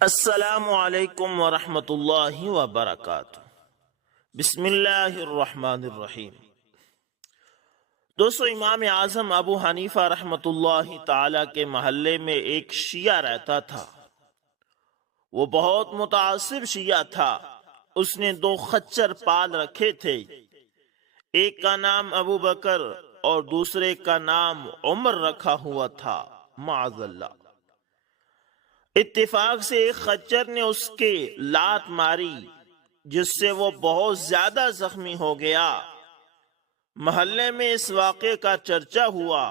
السلام علیکم ورحمۃ اللہ وبرکاتہ۔ بسم اللہ الرحمن الرحیم۔ دوستو، امام اعظم ابو حنیفہ رحمۃ اللہ تعالی کے محلے میں ایک شیعہ رہتا تھا۔ وہ بہت متعصب شیعہ تھا۔ اس نے 2 خچر پال رکھے تھے، ایک کا نام ابو بکر اور دوسرے کا نام عمر رکھا ہوا تھا، معاذ اللہ۔ اتفاق سے ایک خچر نے اس کے لات ماری، جس سے وہ بہت زیادہ زخمی ہو گیا۔ محلے میں اس واقعے کا چرچا ہوا۔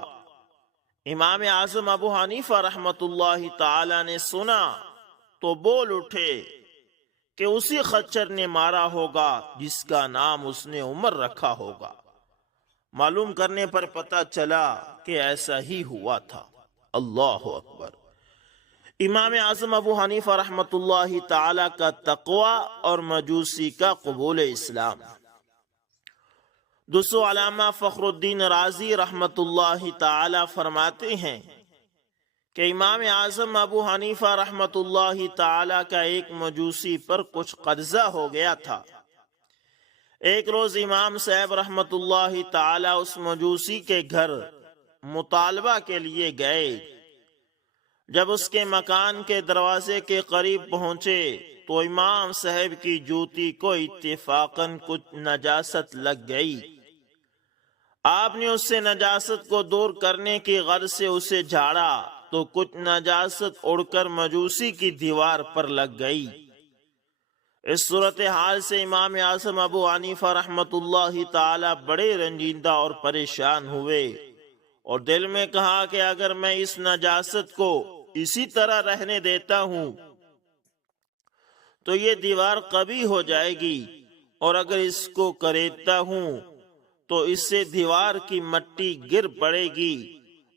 امام اعظم ابو حنیفہ رحمۃ اللہ تعالی نے سنا تو بول اٹھے کہ اسی خچر نے مارا ہوگا جس کا نام اس نے عمر رکھا ہوگا۔ معلوم کرنے پر پتہ چلا کہ ایسا ہی ہوا تھا۔ اللہ اکبر۔ امام اعظم ابو حنیفہ رحمۃ اللہ تعالی کا تقوی اور مجوسی کا قبول اسلام۔ دوستو، علامہ فخر الدین رازی رحمۃ اللہ تعالی فرماتے ہیں کہ امام اعظم ابو حنیفہ رحمۃ اللہ تعالی کا ایک مجوسی پر کچھ قرضہ ہو گیا تھا۔ ایک روز امام صاحب رحمۃ اللہ تعالی اس مجوسی کے گھر مطالبہ کے لیے گئے۔ جب اس کے مکان کے دروازے کے قریب پہنچے تو امام صاحب کی جوتی کو اتفاقاً کچھ نجاست لگ گئی۔ آپ نے اس سے نجاست کو دور کرنے کی غرض سے اسے جھاڑا تو کچھ نجاست اڑ کر مجوسی کی دیوار پر لگ گئی۔ اس صورتحال سے امام اعظم ابو حنیفہ رحمۃ اللہ تعالی بڑے رنجیدہ اور پریشان ہوئے، اور دل میں کہا کہ اگر میں اس نجاست کو اسی طرح رہنے دیتا ہوں تو یہ دیوار قوی ہو جائے گی، اور اگر اس کو کریدتا ہوں تو اس سے دیوار کی مٹی گر پڑے گی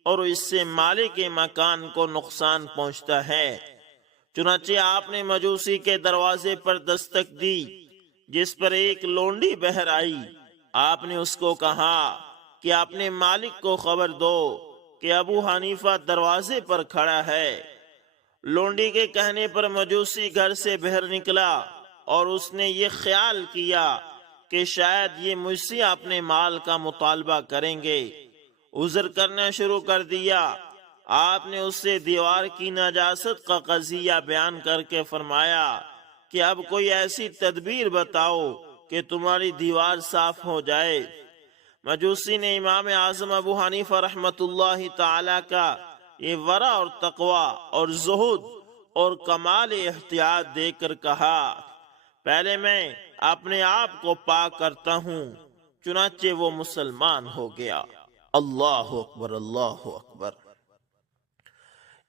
اور اس سے مالک کے مکان کو نقصان پہنچتا ہے۔ چنانچہ آپ نے مجوسی کے دروازے پر دستک دی، جس پر ایک لونڈی بہر آئی۔ آپ نے اس کو کہا کہ اپنے مالک کو خبر دو کہ ابو حنیفہ دروازے پر کھڑا ہے۔ لونڈی کے کہنے پر مجوسی گھر سے باہر نکلا اور اس نے یہ خیال کیا کہ شاید یہ مجھ سے اپنے مال کا مطالبہ کریں گے۔ عذر کرنا شروع کر دیا۔ آپ نے اس سے دیوار کی نجاست کا قضیہ بیان کر کے فرمایا کہ اب کوئی ایسی تدبیر بتاؤ کہ تمہاری دیوار صاف ہو جائے۔ مجوسی نے امام اعظم ابو حنیفہ رحمۃ اللہ تعالی کا یہ ورع اور تقوی اور زہد اور کمال احتیاط دیکھ کر کہا، پہلے میں اپنے آپ کو پاک کرتا ہوں۔ چنانچہ وہ مسلمان ہو گیا۔ اللہ اکبر، اللہ اکبر۔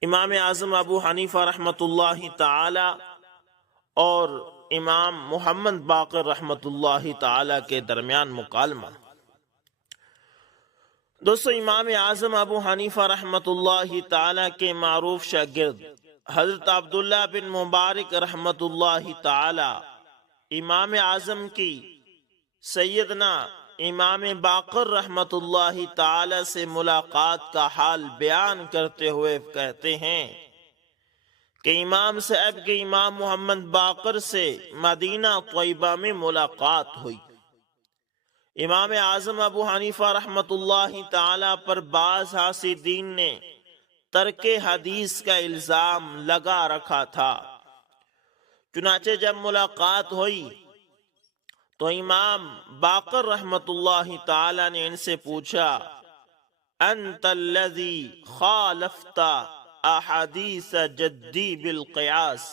امام اعظم ابو حنیفہ رحمۃ اللہ تعالی اور امام محمد باقر رحمۃ اللہ تعالی کے درمیان مکالمہ۔ دوستو، امام اعظم ابو حنیفہ رحمۃ اللہ تعالی کے معروف شاگرد حضرت عبداللہ بن مبارک رحمۃ اللہ تعالی امام اعظم کی سیدنا امام باقر رحمۃ اللہ تعالی سے ملاقات کا حال بیان کرتے ہوئے کہتے ہیں کہ امام صاحب کے امام محمد باقر سے مدینہ طیبہ میں ملاقات ہوئی۔ امام اعظم ابو حنیفہ رحمۃ اللہ تعالی پر بعض حاسدین نے ترک حدیث کا الزام لگا رکھا تھا۔ چنانچہ جب ملاقات ہوئی تو امام باقر رحمۃ اللہ تعالی نے ان سے پوچھا، انت الذی خالفت احادیث جدی بالقیاس،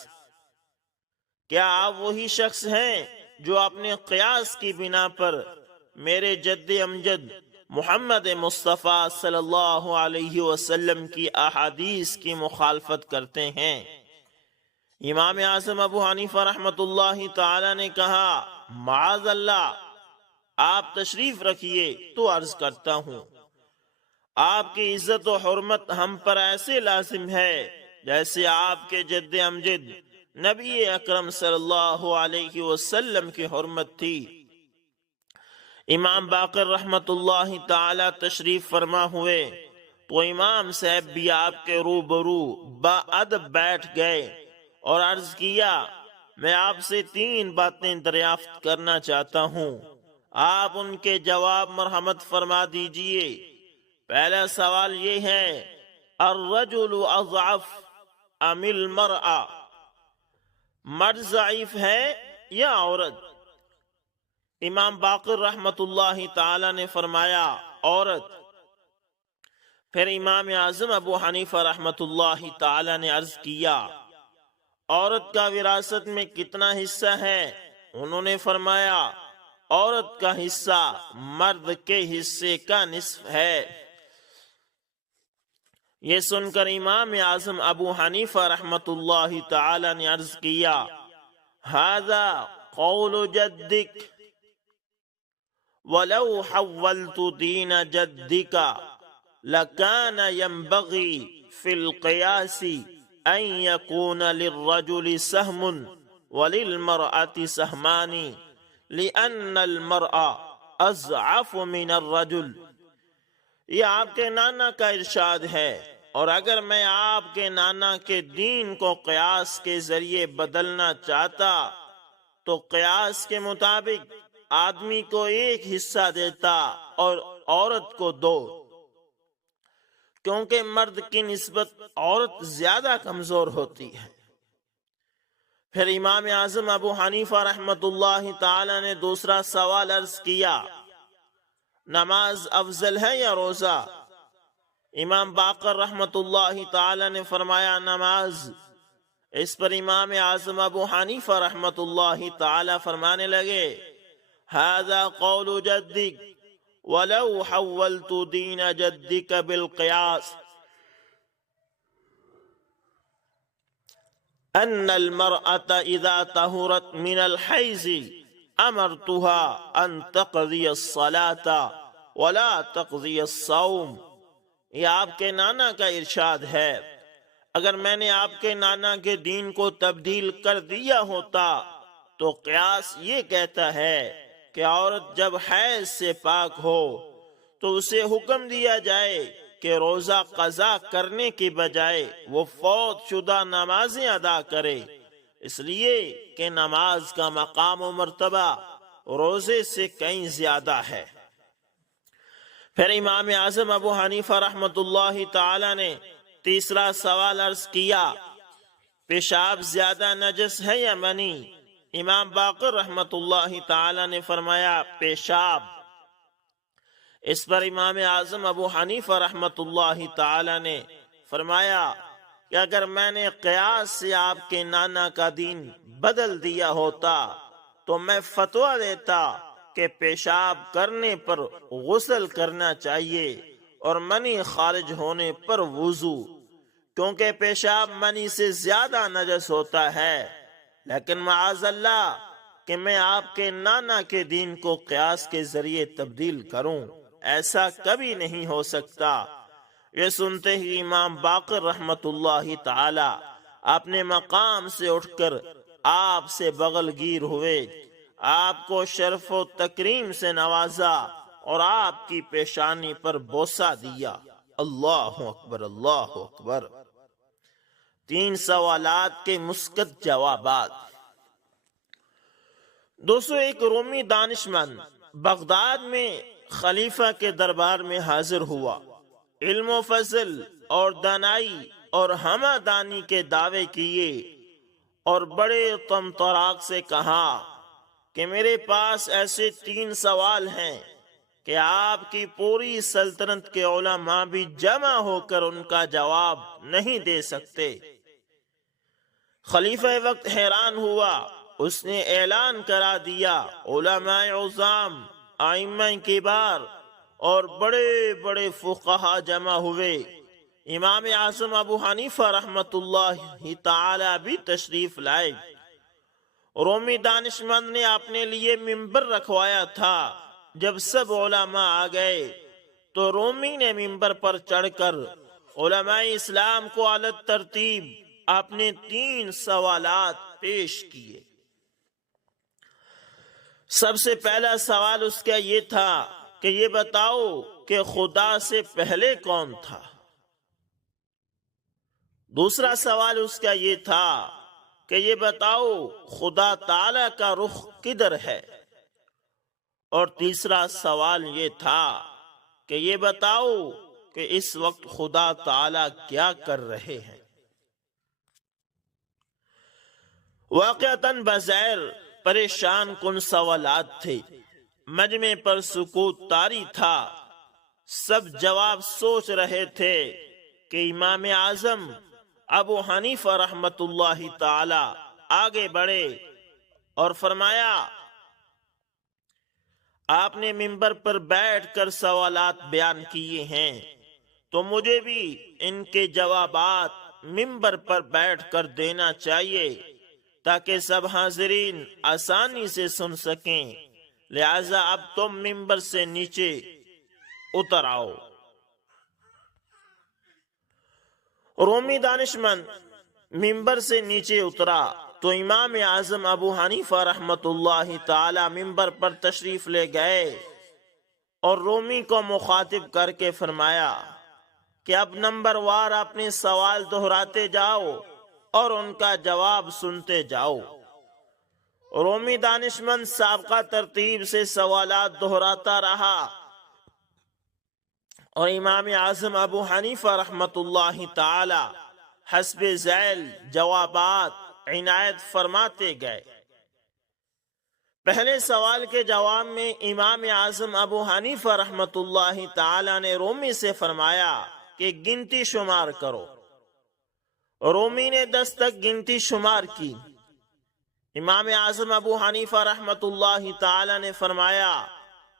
کیا آپ وہی شخص ہیں جو اپنے قیاس کی بنا پر میرے جد امجد محمد مصطفیٰ صلی اللہ علیہ وسلم کی احادیث کی مخالفت کرتے ہیں؟ امام اعظم ابو حنیفہ رحمۃ اللہ تعالی نے کہا، معاذ اللہ، آپ تشریف رکھیے تو عرض کرتا ہوں، آپ کی عزت و حرمت ہم پر ایسے لازم ہے جیسے آپ کے جد امجد نبی اکرم صلی اللہ علیہ وسلم کی حرمت تھی۔ امام باقر رحمۃ اللہ تعالی تشریف فرما ہوئے تو امام صاحب بھی آپ کے روبرو با ادب بیٹھ گئے اور عرض کیا میں آپ سے 3 باتیں دریافت کرنا چاہتا ہوں، آپ ان کے جواب مرحمت فرما دیجئے۔ پہلا سوال یہ ہے، الرجل اضعف ام المرأة، مرد ضعیف ہے یا عورت؟ امام باقر رحمت اللہ تعالی نے فرمایا عورت۔ پھر امام اعظم ابو حنیفہ رحمت اللہ تعالی نے عرض کیا عورت کا وراثت میں کتنا حصہ ہے؟ انہوں نے فرمایا عورت کا حصہ مرد کے حصے کا نصف ہے۔ یہ سن کر امام اعظم ابو حنیفہ رحمت اللہ تعالی نے عرض کیا ھذا قول جدک ولو حولت دین جدک لکان ينبغی فی القیاس ان یکون للرجل سهم وللمرأة سهمان لأن المرأة اضعف من الرجل۔ یہ آپ کے نانا کا ارشاد ہے، اور اگر میں آپ کے نانا کے دین کو قیاس کے ذریعے بدلنا چاہتا تو قیاس کے مطابق آدمی کو 1 حصہ دیتا اور عورت کو 2، کیونکہ مرد کی نسبت عورت زیادہ کمزور ہوتی ہے۔ پھر امام اعظم ابو حنیفہ رحمت اللہ تعالی نے دوسرا سوال عرض کیا نماز افضل ہے یا روزہ؟ امام باقر رحمت اللہ تعالی نے فرمایا نماز۔ اس پر امام اعظم ابو حنیفہ رحمت اللہ تعالی فرمانے لگے ھذا قول جدک ولو حولت دین جدک بالقیاس ان المرأة اذا طہرت من الحیض امرتها ان تقضی الصلاة ولا تقضی الصوم۔ یہ آپ کے نانا کا ارشاد ہے، اگر میں نے آپ کے نانا کے دین کو تبدیل کر دیا ہوتا تو قیاس یہ کہتا ہے کہ عورت جب حیض سے پاک ہو تو اسے حکم دیا جائے کہ روزہ قضا کرنے کی بجائے وہ فوت شدہ نمازیں ادا کرے، اس لیے کہ نماز کا مقام و مرتبہ روزے سے کہیں زیادہ ہے۔ پھر امام اعظم ابو حنیفہ رحمت اللہ تعالی نے تیسرا سوال عرض کیا پیشاب زیادہ نجس ہے یا منی؟ امام باقر رحمت اللہ تعالی نے فرمایا پیشاب۔ اس پر امام اعظم ابو حنیفہ رحمت اللہ تعالی نے فرمایا کہ اگر میں نے قیاس سے آپ کے نانا کا دین بدل دیا ہوتا تو میں فتویٰ دیتا کہ پیشاب کرنے پر غسل کرنا چاہیے اور منی خارج ہونے پر وضو، کیونکہ پیشاب منی سے زیادہ نجس ہوتا ہے۔ لیکن معاذ اللہ کہ میں آپ کے نانا کے دین کو قیاس کے ذریعے تبدیل کروں، ایسا کبھی نہیں ہو سکتا۔ یہ سنتے ہی امام باقر رحمت اللہ تعالی اپنے مقام سے اٹھ کر آپ سے بغل گیر ہوئے، آپ کو شرف و تکریم سے نوازا اور آپ کی پیشانی پر بوسہ دیا۔ اللہ اکبر، اللہ اکبر۔ 3 سوالات کے مثبت جوابات۔ دوستو، ایک رومی دانشمند بغداد میں خلیفہ کے دربار میں حاضر ہوا، علم و فضل اور دانائی اور ہمدانی کے دعوے کیے اور بڑے طمطراق سے کہا کہ میرے پاس ایسے 3 سوال ہیں کہ آپ کی پوری سلطنت کے علماء بھی جمع ہو کر ان کا جواب نہیں دے سکتے۔ خلیفہ وقت حیران ہوا، اس نے اعلان کرا دیا، علماء عظام، ائمہ کبار اور بڑے بڑے فقہا جمع ہوئے۔ امام اعظم ابو حنیفہ رحمت اللہ تعالی بھی تشریف لائے۔ رومی دانشمند نے اپنے لیے ممبر رکھوایا تھا۔ جب سب علماء آ گئے تو رومی نے ممبر پر چڑھ کر علماء اسلام کو علی ترتیب اپنے 3 سوالات پیش کیے۔ سب سے پہلا سوال اس کا یہ تھا کہ یہ بتاؤ کہ خدا سے پہلے کون تھا؟ دوسرا سوال اس کا یہ تھا کہ یہ بتاؤ خدا تعالی کا رخ کدھر ہے؟ اور تیسرا سوال یہ تھا کہ یہ بتاؤ کہ اس وقت خدا تعالی کیا کر رہے ہیں؟ واقعتاً بظاہر پریشان کن سوالات تھے، مجمع پر سکوت طاری تھا، سب جواب سوچ رہے تھے کہ امام اعظم ابو حنیفہ رحمت اللہ تعالی آگے بڑھے اور فرمایا، آپ نے منبر پر بیٹھ کر سوالات بیان کیے ہیں تو مجھے بھی ان کے جوابات منبر پر بیٹھ کر دینا چاہیے تاکہ سب حاضرین آسانی سے سن سکیں، لہذا اب تم منبر سے نیچے اتر آؤ۔ رومی دانشمند منبر سے نیچے اترا تو امام اعظم ابو حنیفہ رحمت اللہ تعالی منبر پر تشریف لے گئے اور رومی کو مخاطب کر کے فرمایا کہ اب نمبر وار اپنے سوال دہراتے جاؤ اور ان کا جواب سنتے جاؤ۔ رومی دانشمند سابقہ ترتیب سے سوالات دہراتا رہا اور امام اعظم ابو حنیفہ رحمت اللہ تعالی حسب ذیل جوابات عنایت فرماتے گئے۔ پہلے سوال کے جواب میں امام اعظم ابو حنیفہ رحمت اللہ تعالی نے رومی سے فرمایا کہ گنتی شمار کرو۔ رومی نے 10 تک گنتی شمار کی۔ امام اعظم ابو حنیفہ رحمت اللہ تعالی نے فرمایا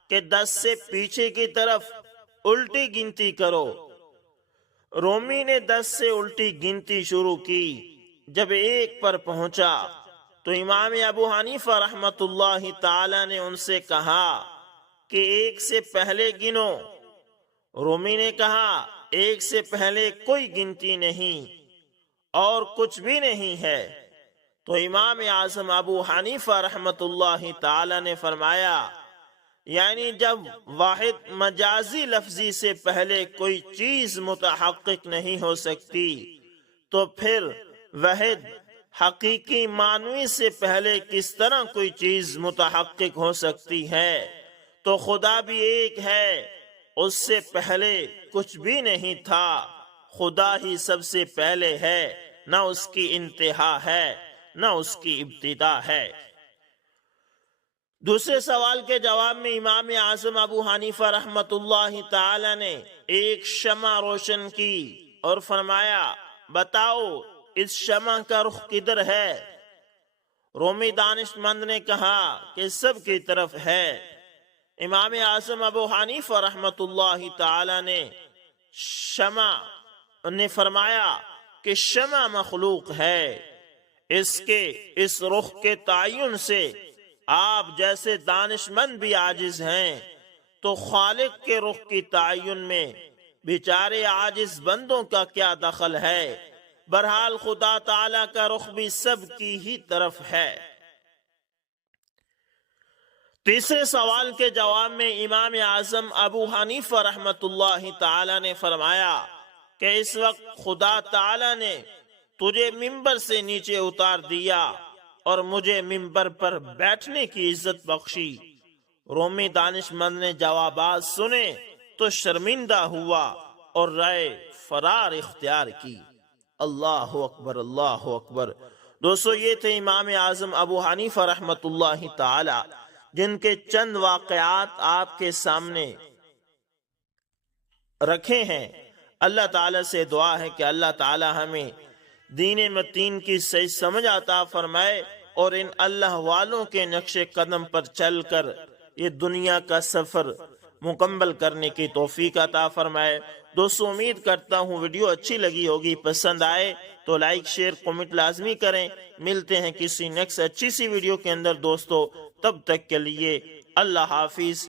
کہ 10 سے پیچھے کی طرف الٹی گنتی کرو۔ رومی نے 10 سے الٹی گنتی شروع کی۔ جب 1 پر پہنچا تو امام ابو حنیفہ رحمت اللہ تعالی نے ان سے کہا کہ 1 سے پہلے گنو۔ رومی نے کہا 1 سے پہلے کوئی گنتی نہیں اور کچھ بھی نہیں ہے۔ تو امام اعظم ابو حنیفہ رحمت اللہ تعالی نے فرمایا، یعنی جب واحد مجازی لفظی سے پہلے کوئی چیز متحقق نہیں ہو سکتی تو پھر واحد حقیقی معنوی سے پہلے کس طرح کوئی چیز متحقق ہو سکتی ہے؟ تو خدا بھی ایک ہے، اس سے پہلے کچھ بھی نہیں تھا، خدا ہی سب سے پہلے ہے، نہ اس کی انتہا ہے نہ اس کی ابتدا ہے۔ دوسرے سوال کے جواب میں امام اعظم ابو حنیفہ رحمت اللہ تعالی نے ایک شمع روشن کی اور فرمایا، بتاؤ اس شمع کا رخ کدھر ہے؟ رومی دانشمند نے کہا کہ سب کی طرف ہے۔ امام اعظم ابو حنیفہ رحمت اللہ تعالی نے فرمایا کہ شمع مخلوق ہے، اس رخ کے تعین سے آپ جیسے دانشمند بھی عاجز ہیں، تو خالق کے رخ کی تعین میں بیچارے عاجز بندوں کا کیا دخل ہے؟ بہرحال خدا تعالی کا رخ بھی سب کی ہی طرف ہے۔ تیسرے سوال کے جواب میں امام اعظم ابو حنیفہ رحمت اللہ تعالی نے فرمایا کہ اس وقت خدا تعالی نے تجھے منبر سے نیچے اتار دیا اور مجھے منبر پر بیٹھنے کی عزت بخشی۔ رومی دانشمند نے جوابات سنے تو شرمندہ ہوا اور رائے فرار اختیار کی۔ اللہ اکبر، اللہ اکبر۔ دوستو، یہ تھے امام اعظم ابو حنیفہ رحمت اللہ تعالی، جن کے چند واقعات آپ کے سامنے رکھے ہیں۔ اللہ تعالیٰ سے دعا ہے کہ اللہ تعالیٰ ہمیں دین متین کی صحیح سمجھ عطا فرمائے اور ان اللہ والوں کے نقش قدم پر چل کر یہ دنیا کا سفر مکمل کرنے کی توفیق عطا فرمائے۔ دوستو، امید کرتا ہوں ویڈیو اچھی لگی ہوگی، پسند آئے تو لائک شیئر کمنٹ لازمی کریں۔ ملتے ہیں کسی نیکسٹ اچھی سی ویڈیو کے اندر دوستو، تب تک کے لیے اللہ حافظ۔